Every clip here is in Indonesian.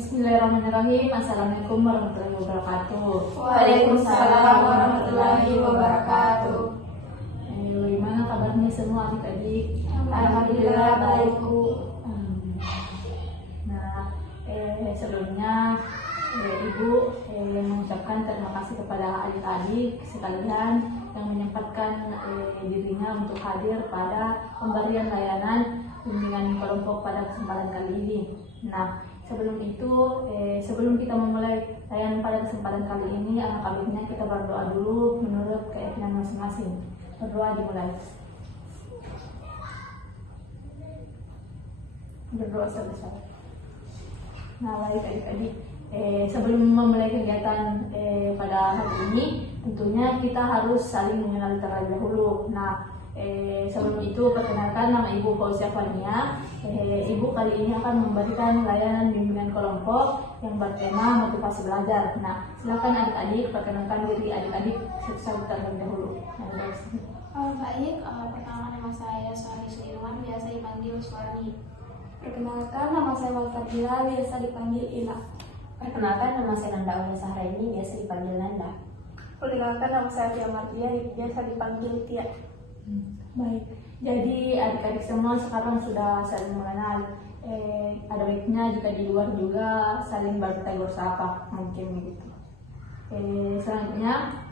Bismillahirrahmanirrahim. Assalamualaikum warahmatullahi wabarakatuh. Waalaikumsalam warahmatullahi wabarakatuh. Bagaimana kabarnya semua adik-adik? Alhamdulillah baik, Bu. Nah, sebelumnya Ibu mengucapkan terima kasih kepada adik-adik sekalian yang menyempatkan dirinya untuk hadir pada pemberian layanan bimbingan kelompok pada kesempatan kali ini. Nah, sebelum itu, sebelum kita memulai layanan pada kesempatan kali ini, alangkah baiknya kita berdoa dulu menurut keyakinan masing-masing. Berdoa dimulai. Berdoa sebesar. Nah, baik adik-adik, sebelum memulai kegiatan pada hari ini, tentunya kita harus saling mengenal terlebih dahulu. Nah, sebelum itu perkenalkan, nama Ibu Fauzia Fania. Ibu kali ini akan memberikan layanan bimbingan kelompok yang bertema motivasi belajar. Nah, silakan adik-adik perkenalkan diri adik-adik secara terlebih dahulu. Baik, pertama nama saya Suwarni Suirwan, biasa dipanggil Suwarni. Perkenalkan, nama saya Walfardila, biasa dipanggil Ila. Perkenalkan, nama saya Nanda Aulia Sahraini, biasa dipanggil Nanda. Perkenalkan, nama saya Tia Martia, biasa dipanggil Tia. Baik, jadi adik-adik semua sekarang sudah saling mengenal. Ada baiknya jika di luar juga saling bertegur sapa, mungkin begitu. Selanjutnya,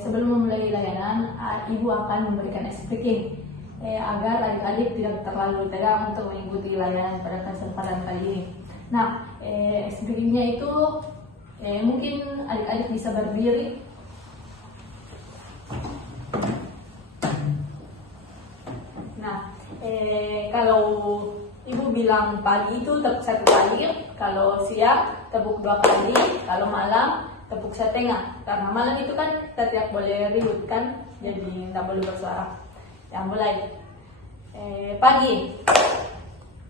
sebelum memulai layanan, Ibu akan memberikan speaking agar adik-adik tidak terlalu tegang untuk mengikuti layanan pada kesempatan kali ini. Nah, speakingnya itu mungkin adik-adik bisa berdiri. Nah, kalau Ibu bilang pagi itu tepuk 1 kali, kalau siang tepuk 2 kali, kalau malam tepuk setengah. Karena malam itu kan kita tidak boleh ribut kan, jadi tidak boleh bersuara. Ya, mulai. Pagi.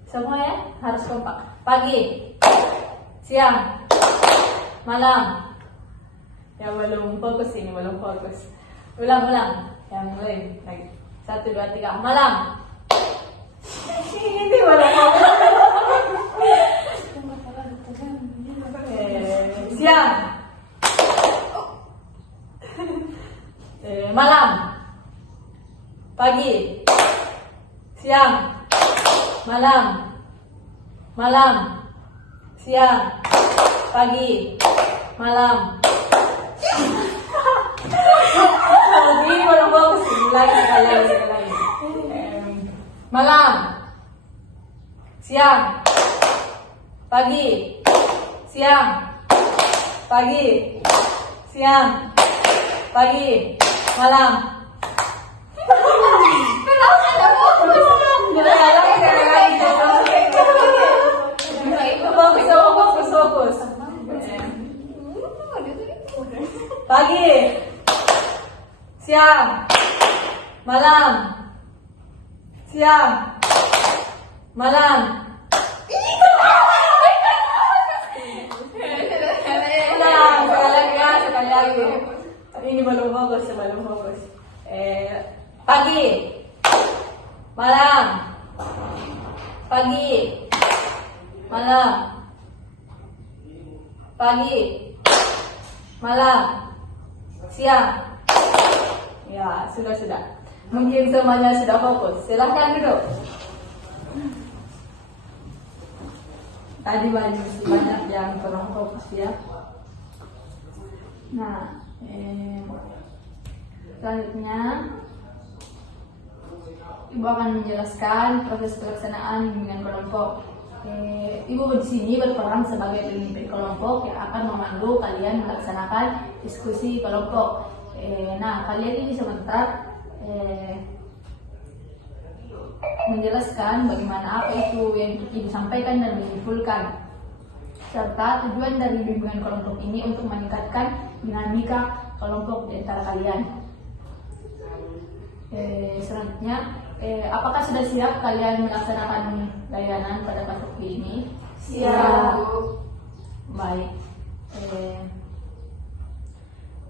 Semua ya harus kompak. Pagi, siang, malam. Ya, belum fokus ini, belum fokus. Ulang-ulang. Ya, mulai lagi. 1, 2, 3, malam. Ini belum fokus. Siang. Malam. Pagi. Siang. Malam. Malam. Siang. Pagi. Malam. Lagi belum bagus. Sekali lagi. Malam. Siang. Pagi. Siang. Pagi. Siang. Pagi. Malam. Fokus. Pagi, siang, malam, siang, malam. Sekali lagi. Ini belum fokus. Pagi, malam, pagi, malam, pagi, malam, siang. Ya, sudah. Mungkin semuanya sudah fokus. Silahkan duduk. Tadi banyak yang kurang fokus ya. Nah, selanjutnya Ibu akan menjelaskan proses pelaksanaan bimbingan kelompok. Ibu di sini berperan sebagai pemimpin kelompok yang akan memandu kalian melaksanakan diskusi kelompok. Nah, kalian ini sebentar menjelaskan bagaimana apa itu yang Ibu sampaikan dan menyimpulkan, serta tujuan dari bimbingan kelompok ini untuk meningkatkan dinamika kelompok di antara kalian. Selanjutnya, apakah sudah siap kalian melaksanakan layanan pada pagi ini? Siap. Baik.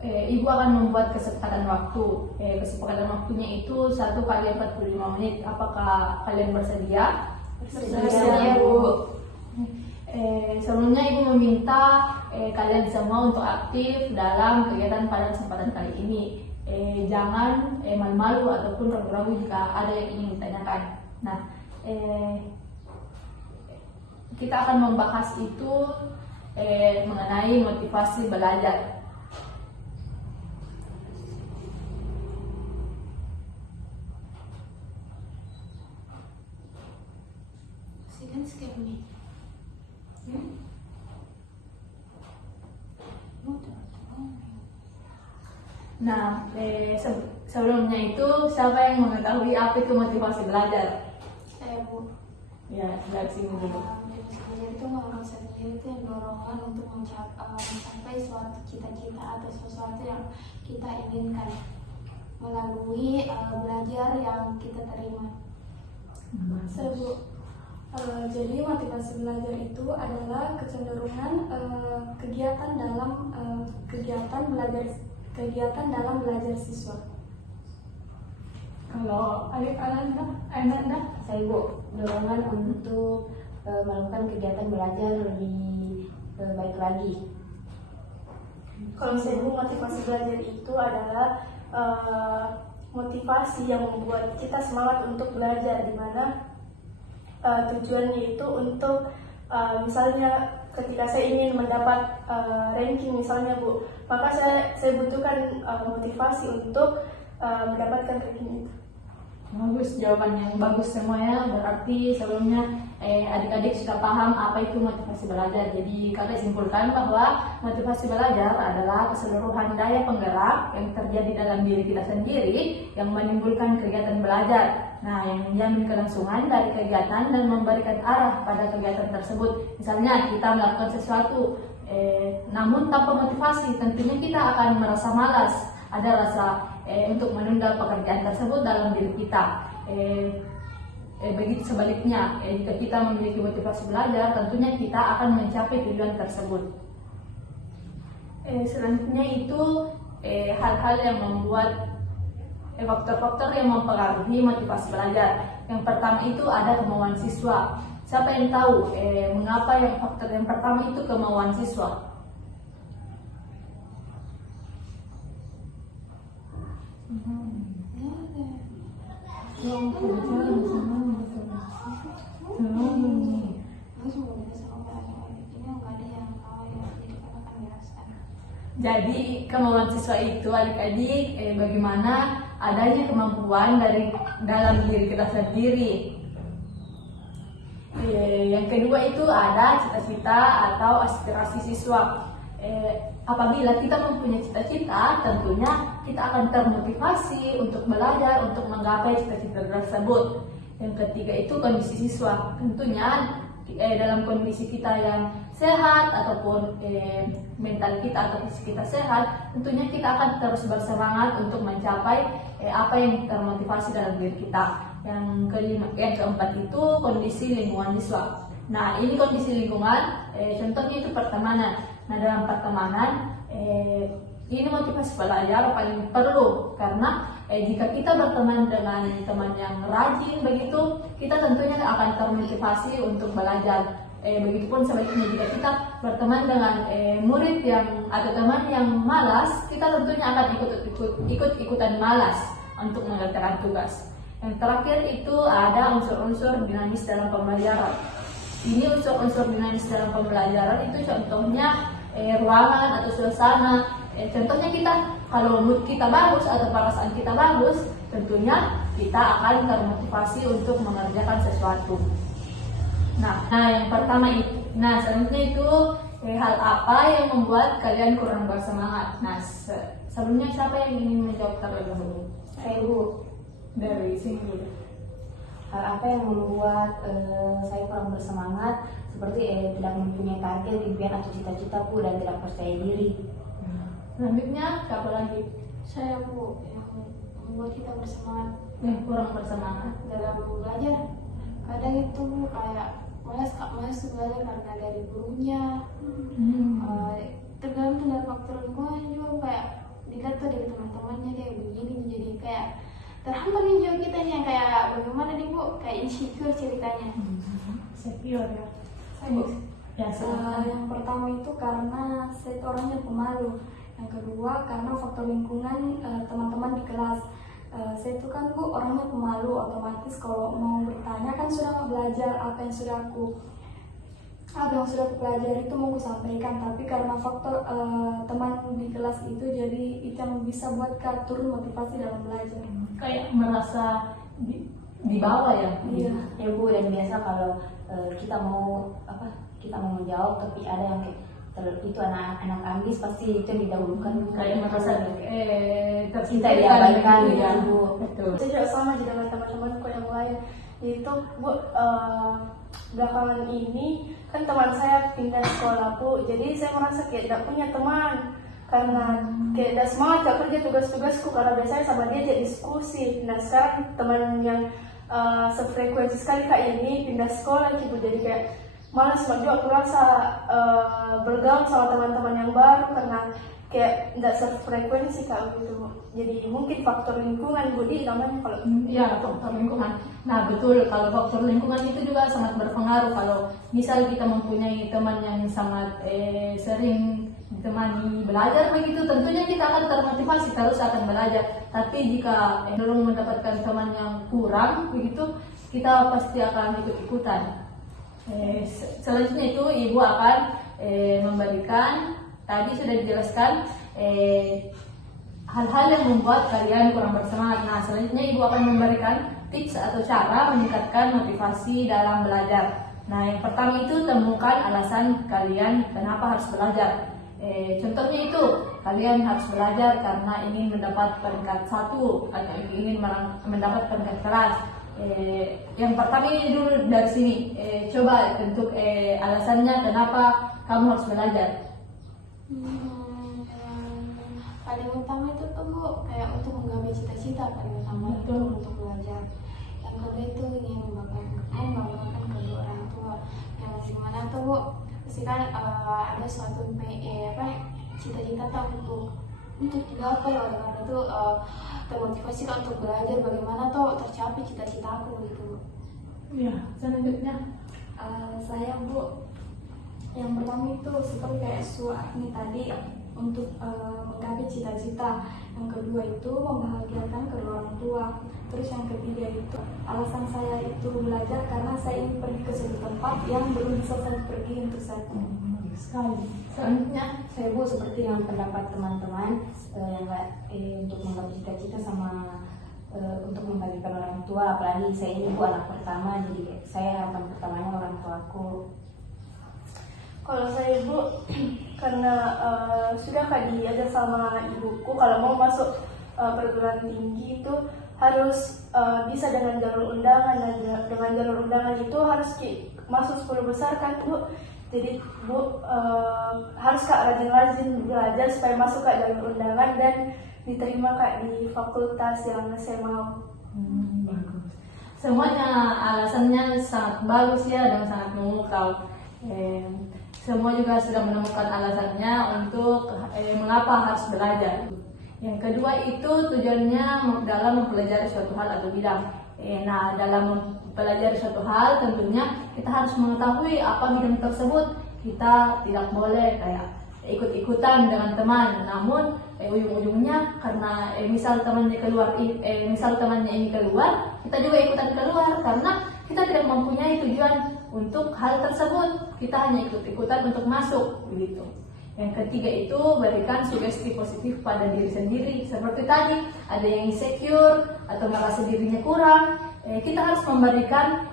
Ibu akan membuat kesepakatan waktu. Kesepakatan waktunya itu 1 kali 45 menit. Apakah kalian bersedia? Bersedia, Bu. Sebelumnya Ibu meminta kalian semua untuk aktif dalam kegiatan pada kesempatan kali ini. Jangan malu-malu ataupun ragu-ragu jika ada yang ingin ditanyakan. Nah, kita akan membahas itu mengenai motivasi belajar. Sikan skip nih. Nah, sebelumnya itu siapa yang mengetahui apa itu motivasi belajar? Saya, Bu. Ya, dari sini dulu. Motivasi belajar itu menurut saya sendiri itu yang dorongan untuk mencapai suatu cita-cita atau sesuatu yang kita inginkan melalui belajar yang kita terima. Jadi motivasi belajar itu adalah kecenderungan kegiatan dalam belajar siswa. Kalau Alif enak dah. Saya, Bu, dorongan untuk melakukan kegiatan belajar lebih baik lagi. Kalau saya motivasi belajar itu adalah motivasi yang membuat kita semangat untuk belajar, di mana tujuannya itu untuk misalnya ketika saya ingin mendapat ranking misalnya, Bu, maka saya butuhkan motivasi untuk mendapatkan ranking itu. Bagus, jawaban yang bagus semuanya. Berarti sebelumnya adik-adik sudah paham apa itu motivasi belajar. Jadi kakak simpulkan bahwa motivasi belajar adalah keseluruhan daya penggerak yang terjadi dalam diri kita sendiri yang menimbulkan kegiatan belajar. Nah, yang menjamin kelangsungan dari kegiatan dan memberikan arah pada kegiatan tersebut. Misalnya kita melakukan sesuatu, namun tanpa motivasi, tentunya kita akan merasa malas. Ada rasa untuk menunda pekerjaan tersebut dalam diri kita. Begitu sebaliknya, jika kita memiliki motivasi belajar, tentunya kita akan mencapai tujuan tersebut. Selanjutnya itu hal-hal yang membuat faktor-faktor yang mempengaruhi motivasi belajar. Yang pertama itu ada kemauan siswa. Siapa yang tahu mengapa yang faktor yang pertama itu kemauan siswa? Jadi kemauan siswa itu adik-adik bagaimana adanya kemampuan dari dalam diri kita sendiri. Yang kedua itu ada cita-cita atau aspirasi siswa. Apabila kita mempunyai cita-cita, tentunya kita akan termotivasi untuk belajar untuk menggapai cita-cita tersebut. Yang ketiga itu kondisi siswa. Tentunya dalam kondisi kita yang sehat ataupun mental kita atau fisik kita sehat, tentunya kita akan terus bersemangat untuk mencapai apa yang termotivasi dalam diri kita. Yang keempat itu kondisi lingkungan siswa. Nah, ini kondisi lingkungan, contohnya itu pertemanan. Nah, dalam pertemanan ini motivasi belajar paling perlu, karena jika kita berteman dengan teman yang rajin begitu, kita tentunya akan termotivasi untuk belajar. Begitupun sebaliknya, jika kita berteman dengan murid yang atau teman yang malas, kita tentunya akan ikut-ikutan malas untuk mengerjakan tugas. Yang terakhir itu ada unsur-unsur dinamis dalam pembelajaran. Ini unsur-unsur dinamis dalam pembelajaran itu contohnya ruangan atau suasana. Contohnya kita, kalau mood kita bagus atau perasaan kita bagus, tentunya kita akan termotivasi untuk mengerjakan sesuatu. Nah yang pertama itu, selanjutnya itu hal apa yang membuat kalian kurang bersemangat? Nah, sebelumnya siapa yang ingin menjawab terlebih dahulu? Saya, Bu. Dari sini dulu. Hal apa yang membuat saya kurang bersemangat? Seperti tidak mempunyai target, impian atau cita-cita, Bu, dan tidak percaya diri. Selanjutnya siapa lagi? Saya, Bu, yang membuat kita bersemangat Kurang bersemangat dalam belajar. Kadang itu kayak malas belajar karena dari gurunya. Tergantung dari faktor lingkungan juga, kayak dilihat tuh dari teman-temannya kayak begini, jadi kayak terhantam nih juga kita nih yang kayak bagaimana nih Bu, kayak insecure ceritanya. Secure ya. Ya, Yang pertama itu karena saya itu orangnya pemalu. Yang kedua karena faktor lingkungan, teman-teman di kelas. Saya itu kan Bu orangnya pemalu, otomatis kalau mau bertanya kan sudah mau belajar apa yang sudah aku pelajari itu mau aku sampaikan, tapi karena faktor teman di kelas itu, jadi itu yang bisa buat Kak turun motivasi dalam belajar. kayak merasa di bawah ya. Iya. Ya Bu, dan biasa kalau kita mau menjawab tapi ada yang kayak itu anak ambis, pasti itu didahulukan, Kayak merasa kita diabaikan gitu ya ya. Bu. Betul. Saya juga sama di dengan teman-temanku yang lain. Itu Bu, belakangan ini kan teman saya pindah sekolah Bu, jadi saya merasa kayak tidak punya teman karena kayak tidak semangat gak kerja tugas-tugasku, karena biasanya sama dia jadi diskusi. Nah sekarang teman yang sefrekuensi sekali kayak ini pindah sekolah gitu, jadi kayak malas juga aku rasa bergaul sama teman-teman yang baru karena kayak tidak sefrekuensi Kak gitu. Jadi mungkin faktor lingkungan Budi namanya kalau Ya, faktor lingkungan. Nah, betul, kalau faktor lingkungan itu juga sangat berpengaruh. Kalau misal kita mempunyai teman yang sangat sering ditemani belajar begitu, tentunya kita akan termotivasi terus akan belajar. Tapi jika belum mendapatkan teman yang kurang begitu, kita pasti akan ikut-ikutan. Selanjutnya itu Ibu akan memberikan, tadi sudah dijelaskan hal-hal yang membuat kalian kurang bersemangat. Nah, selanjutnya Ibu akan memberikan tips atau cara meningkatkan motivasi dalam belajar. Nah, yang pertama itu temukan alasan kalian kenapa harus belajar. Contohnya itu, kalian harus belajar karena ingin mendapat peringkat 1 atau ingin mendapat peringkat kelas. Yang pertama ini dulu dari sini, coba bentuk alasannya kenapa kamu harus belajar. Yang paling utama itu tuh Bu, kayak untuk menggapai cita-cita paling utama itu Betul. untuk belajar. Yang kedua itu ingin membanggakan kedua orang tua. Yang gimana tuh Bu, pasti kan ada suatu cita-cita tuh untuk digapai, oleh karena itu termotivasi kan untuk belajar bagaimana tuh tercapai cita-citaku gitu Bu. Ya, selanjutnya. Saya Bu, yang pertama itu seperti kayak ini tadi untuk menggapai cita-cita. Yang kedua itu membahagiakan kedua orang tua. Terus yang ketiga itu alasan saya itu belajar karena saya ingin pergi ke suatu tempat yang belum bisa saya pergi untuk saat ini. Sekali. Selanjutnya, Saya Bu, seperti yang pendapat teman-teman yang untuk menggapai cita-cita sama untuk membagikan orang tua, apalagi saya ini Bu anak pertama, jadi saya harapan pertamanya orang tuaku. kalau saya Ibu karena sudah Kak diajar sama ibuku kalau mau masuk perguruan tinggi itu harus bisa dengan jalur undangan, dan dengan jalur undangan itu harus masuk 10 besar kan Bu. Jadi Bu harus Kak rajin-rajin belajar supaya masuk Kak jalur undangan dan diterima Kak di fakultas yang saya mau. bagus. Semuanya alasannya sangat bagus ya dan sangat memukau. Semua juga sudah menemukan alasannya untuk mengapa harus belajar. Yang kedua itu tujuannya dalam mempelajari suatu hal atau bidang. Nah, dalam mempelajari suatu hal tentunya kita harus mengetahui apa bidang tersebut. Kita tidak boleh kayak ikut-ikutan dengan teman, namun ujung-ujungnya karena misal temannya ini keluar, kita juga ikutan keluar karena kita tidak mempunyai tujuan untuk hal tersebut. Kita hanya ikut-ikutan untuk masuk begitu. Yang ketiga itu berikan sugesti positif pada diri sendiri. Seperti tadi, ada yang insecure atau merasa dirinya kurang. Kita harus memberikan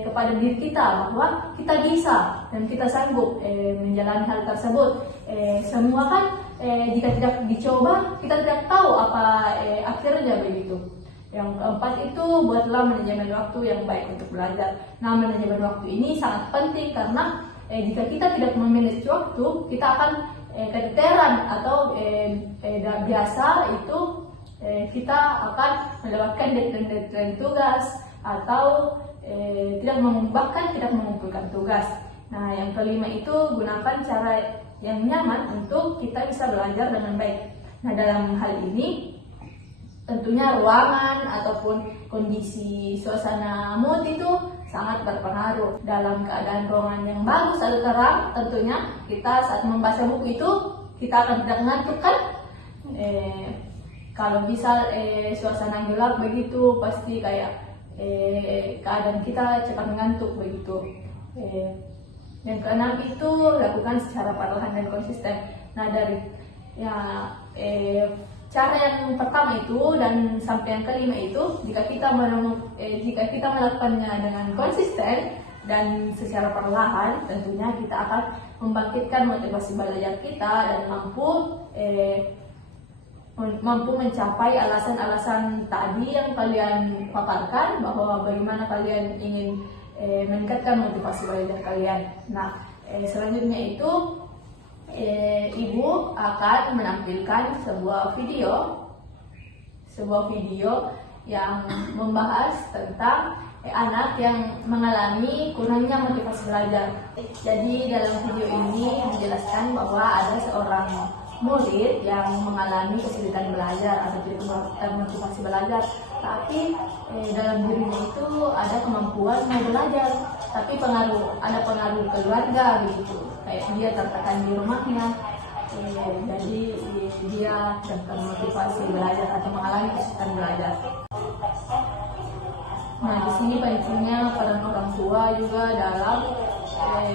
kepada diri kita bahwa kita bisa dan kita sanggup menjalani hal tersebut. Semua kan jika tidak dicoba, kita tidak tahu apa akhirnya begitu. Yang keempat itu buatlah manajemen waktu yang baik untuk belajar. Nah, manajemen waktu ini sangat penting karena jika kita tidak memanage waktu, kita akan keteteran atau biasa itu kita akan melewatkan deadline tugas atau tidak mengumpulkan tugas. Nah, yang kelima itu gunakan cara yang nyaman untuk kita bisa belajar dengan baik. Nah, dalam hal ini tentunya ruangan ataupun kondisi suasana mood itu sangat berpengaruh. Dalam keadaan ruangan yang bagus atau terang, tentunya kita saat membaca buku itu kita akan tidak ngantuk kan? Kalau misal suasana gelap begitu, pasti kayak keadaan kita cepat mengantuk begitu. Yang keenam itu lakukan secara perlahan dan konsisten. Nah, dari cara yang pertama itu dan sampai yang kelima itu, jika kita melakukannya dengan konsisten dan secara perlahan, tentunya kita akan membangkitkan motivasi belajar kita dan mampu mencapai alasan-alasan tadi yang kalian paparkan, bahwa bagaimana kalian ingin meningkatkan motivasi belajar kalian. Nah, selanjutnya itu Ibu akan menampilkan sebuah video yang membahas tentang anak yang mengalami kurangnya motivasi belajar. Jadi dalam video ini dijelaskan bahwa ada seorang murid yang mengalami kesulitan belajar atau tidak motivasi belajar, tapi dalam dirinya itu ada kemampuan mau belajar, tapi ada pengaruh keluarga begitu, kayak dia tertekan di rumahnya, jadi dia tidak termotivasi belajar atau mengalami kesulitan belajar. Nah, di sini pentingnya peran orang tua juga dalam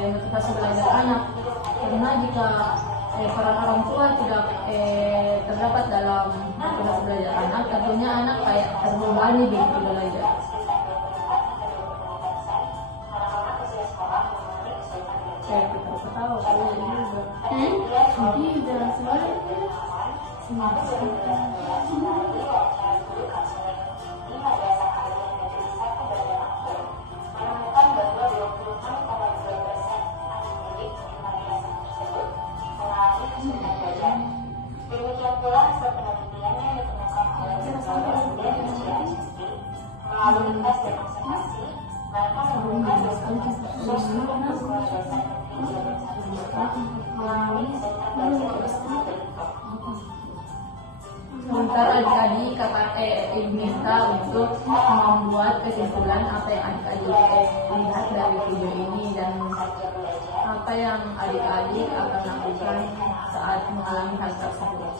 motivasi belajar anak, karena jika peran orang tua tidak terdapat dalam motivasi belajar anak, tentunya anak kayak terbebani begitu belajar. Kita ketawa kalau ini juga. Jadi udah selesai. Demikian pula hasil penelitian yang ditemukan oleh melalui tes dan observasi, mereka menemukan dosis khusus untuk keluarga melalui kegiatan belajar bersama. Sementara adik-adik diminta untuk membuat kesimpulan apa yang adik-adik lihat dari video ini dan apa yang adik-adik akan lakukan saat mengalami hal tersebut.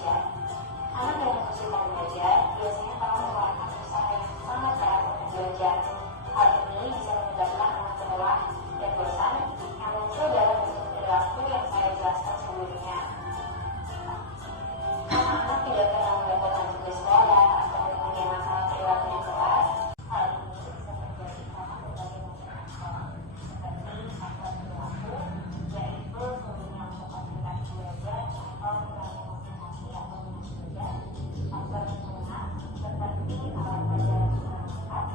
Anak yang kesulitan belajar biasanya akan mengeluarkan usaha yang sangat keras untuk belajar. Hal ini bisa menyebabkan anak lelah dan bosan yang muncul dalam bentuk perilaku yang saya jelaskan sebelumnya. Anak-anak tidak pernah mendapatkan tugas sekolah atau mempunyai masalah perilaku yang keras. Hal ini bisa menjadi karena berbagai macam masalah seperti masalah perilaku, yaitu sulitnya untuk konsentrasi belajar atau kurangnya motivasi atau minat belajar, faktor lingkungan seperti alat pelajaran yang kurang lengkap,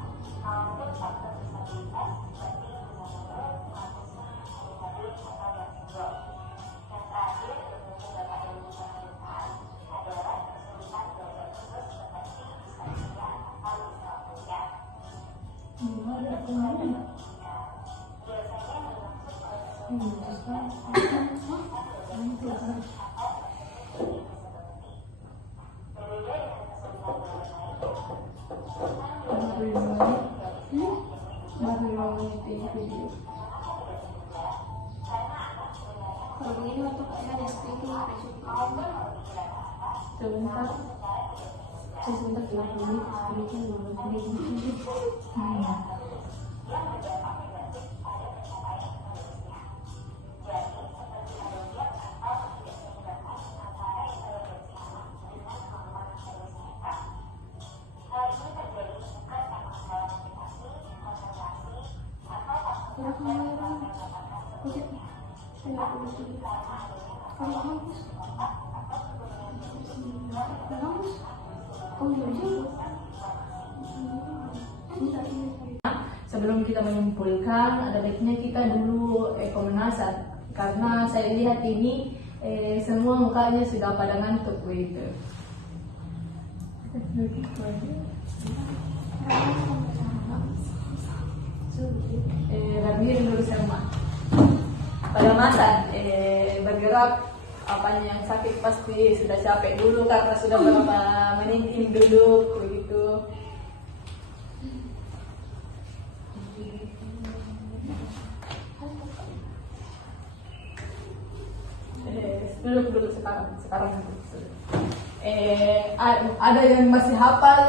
maupun faktor disabilitas seperti disabilitas, autisme, ADHD, atau Down syndrome. Yang terakhir, untuk dapat yang bisa menentukan adalah kesulitan belajar khusus seperti disleksia atau diskalkulia. Biasanya dimaksud Kalau begini untuk saya ada speaking, ada cukup. Sebentar. Sebentar 30 menit, bikin dulu. Sebelum kita menyimpulkan, ada baiknya kita dulu pemanasan, karena saya lihat ini semua mukanya sudah pada ngantuk begitu. Berdiri dulu semua. Pada masa bergerak apanya yang sakit pasti sudah capek dulu karena sudah berapa menit ini duduk begitu. Duduk dulu sekarang ada yang masih hafal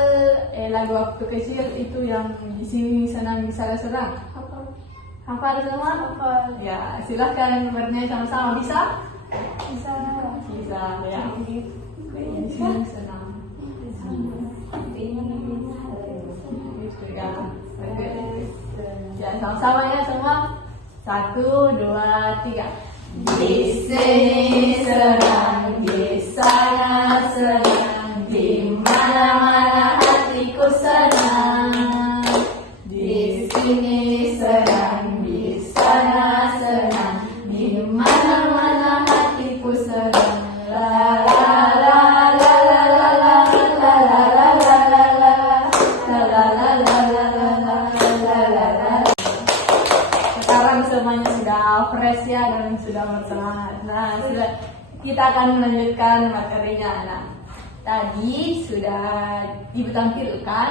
lagu waktu kecil itu yang di sini senang di sana senang. Hafal semua? Hafal. Ya, silahkan bernyanyi sama-sama. Bisa? Bisa. Bisa, ya. Di sini senang. Gitu ya. Oke. Ya, sama-sama ya semua. 1, 2, 3. Di sini senang, di sana senang, di mana-mana hatiku senang. Di sini senang, di sana senang, di mana-mana hatiku senang. La la la la la la la la la la la la la la la la la la. Sekarang semuanya sudah fresh ya dan sudah bersemangat. Nah, kita akan melanjutkan materinya. Nah, tadi sudah ditampilkan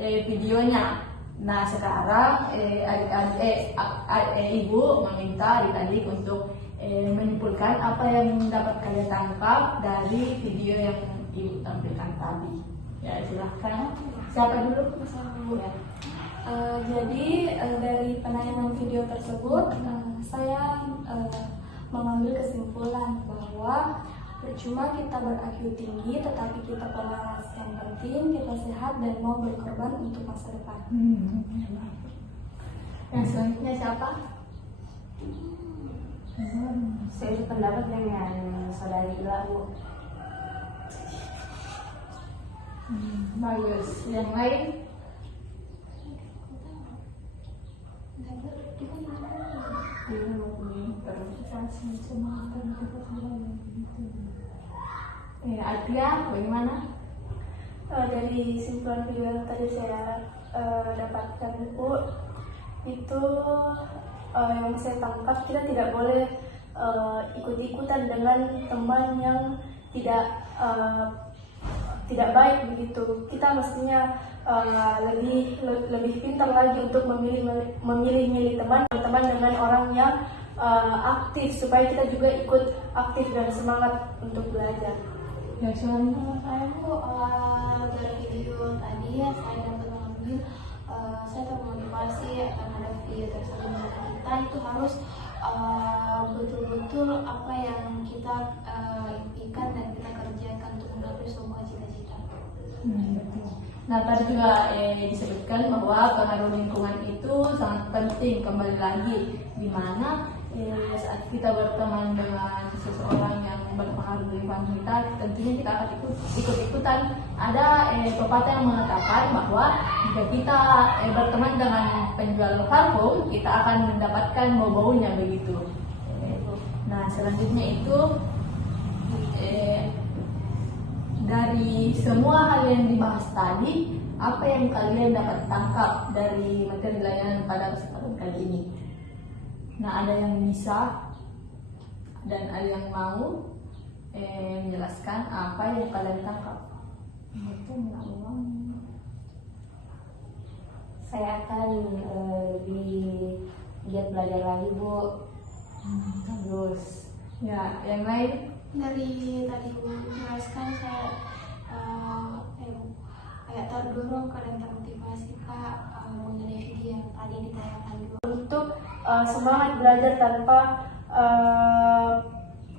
videonya. Nah, sekarang ibu meminta adik-adik untuk menyimpulkan apa yang dapat kalian tangkap dari video yang ibu tampilkan tadi. Ya, silahkan. Siapa dulu? Ya. Jadi dari penayangan video tersebut saya mengambil kesimpulan bahwa percuma kita ber-IQ tinggi tetapi kita pemalas. Yang penting kita sehat dan mau berkorban untuk masa depan. Yang selanjutnya siapa? Saya sependapat dengan saudari Ila, Bu. Bagus. Yang lain? Adria, bagaimana? Dari simpulan video yang tadi saya dapatkan, Bu, itu yang saya tangkap, kita tidak boleh ikut-ikutan dengan teman yang tidak baik begitu. Kita mestinya lebih pintar lagi untuk memilih teman dengan orang yang aktif supaya kita juga ikut aktif dan semangat untuk belajar. Yang selanjutnya saya Dari video tadi ya saya dapat mengambil saya termotivasi terhadap video tersebut. Kita itu harus betul-betul apa yang kita impikan dan kita kerjakan untuk menggapai semua cita-cita. betul. Nah, tadi juga disebutkan bahwa pengaruh lingkungan itu sangat penting. Kembali lagi, di mana saat kita berteman dengan seseorang yang berpengaruh di lingkungan kita, tentunya kita akan ikut-ikutan. Ada pepatah yang mengatakan bahwa jika kita berteman dengan penjual parfum, kita akan mendapatkan bau-baunya begitu. Nah, selanjutnya itu dari semua hal yang dibahas tadi, apa yang kalian dapat tangkap dari materi layanan pada kesempatan kali ini? Nah, ada yang bisa dan ada yang mau menjelaskan apa yang kalian tangkap. Saya akan lebih giat belajar lagi, Bu. Bagus. Ya, yang lain? Dari tadi Bu jelaskan saya kayak terdorong dan termotivasi Kak mengenai video yang tadi ditayangkan dulu. Untuk semangat belajar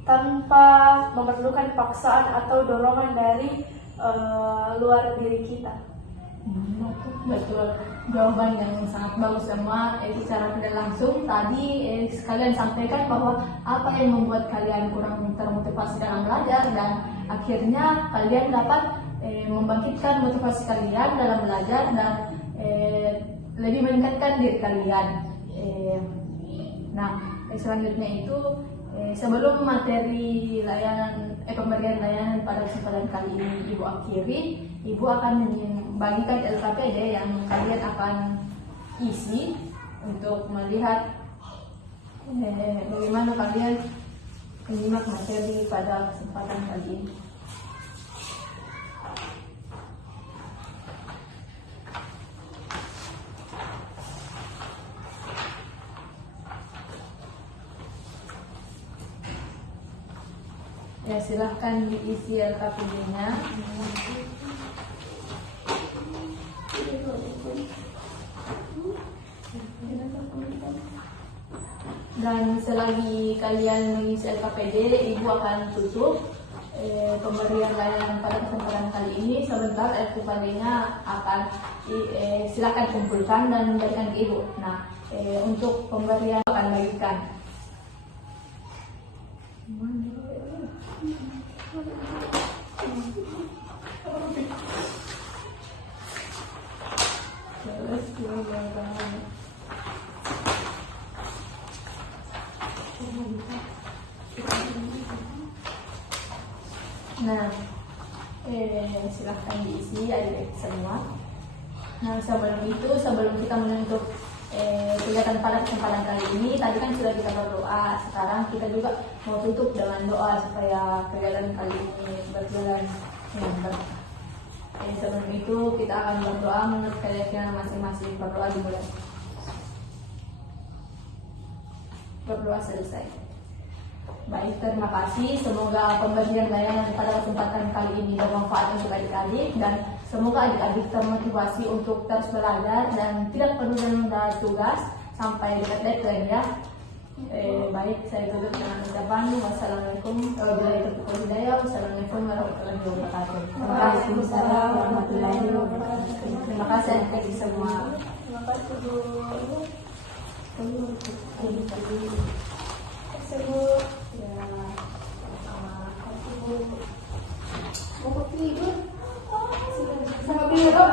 tanpa memerlukan paksaan atau dorongan dari luar diri kita. Betul, jawaban yang sangat bagus semua. Secara tidak langsung tadi sekalian sampaikan bahwa apa yang membuat kalian kurang termotivasi dalam belajar, dan akhirnya kalian dapat membangkitkan motivasi kalian dalam belajar dan lebih meningkatkan diri kalian. Nah, selanjutnya itu sebelum materi pemberian layanan pada kesempatan kali ini Ibu akhiri, Ibu akan membagikan LKPD yang kalian akan isi untuk melihat bagaimana kalian menyimak materi pada kesempatan kali ini. Ya, silahkan diisi LKPD-nya. Dan selagi kalian mengisi LKPD, Ibu akan tutup pemberian layanan pada kesempatan kali ini. Sebentar LKPD-nya akan silakan kumpulkan dan berikan ke Ibu. Nah, untuk pemberian akan bagikan. Nah, silahkan diisi adik-adik semua. Nah, sebelum kita menutup kegiatan pada kesempatan kali ini, tadi kan sudah kita berdoa. Sekarang kita juga mau tutup dengan doa supaya kegiatan kali ini berjalan dengan baik. Sebelum itu kita akan berdoa menurut keyakinan masing-masing. Berdoa dimulai. Berdoa selesai. Baik, terima kasih. Semoga pemberian layanan pada kesempatan kali ini bermanfaat untuk adik-adik dan semoga adik-adik termotivasi untuk terus belajar dan tidak perlu menunda tugas sampai dekat deadline ya. Baik, saya tutup dengan ucapan wassalamualaikum warahmatullahi wabarakatuh. Waalaikumsalam warahmatullahi wabarakatuh. Terima kasih adik-adik semua. Terima kasih Bu. Bu. Ya, sama-sama. Bu. Mau kopi Bu? Sama biru.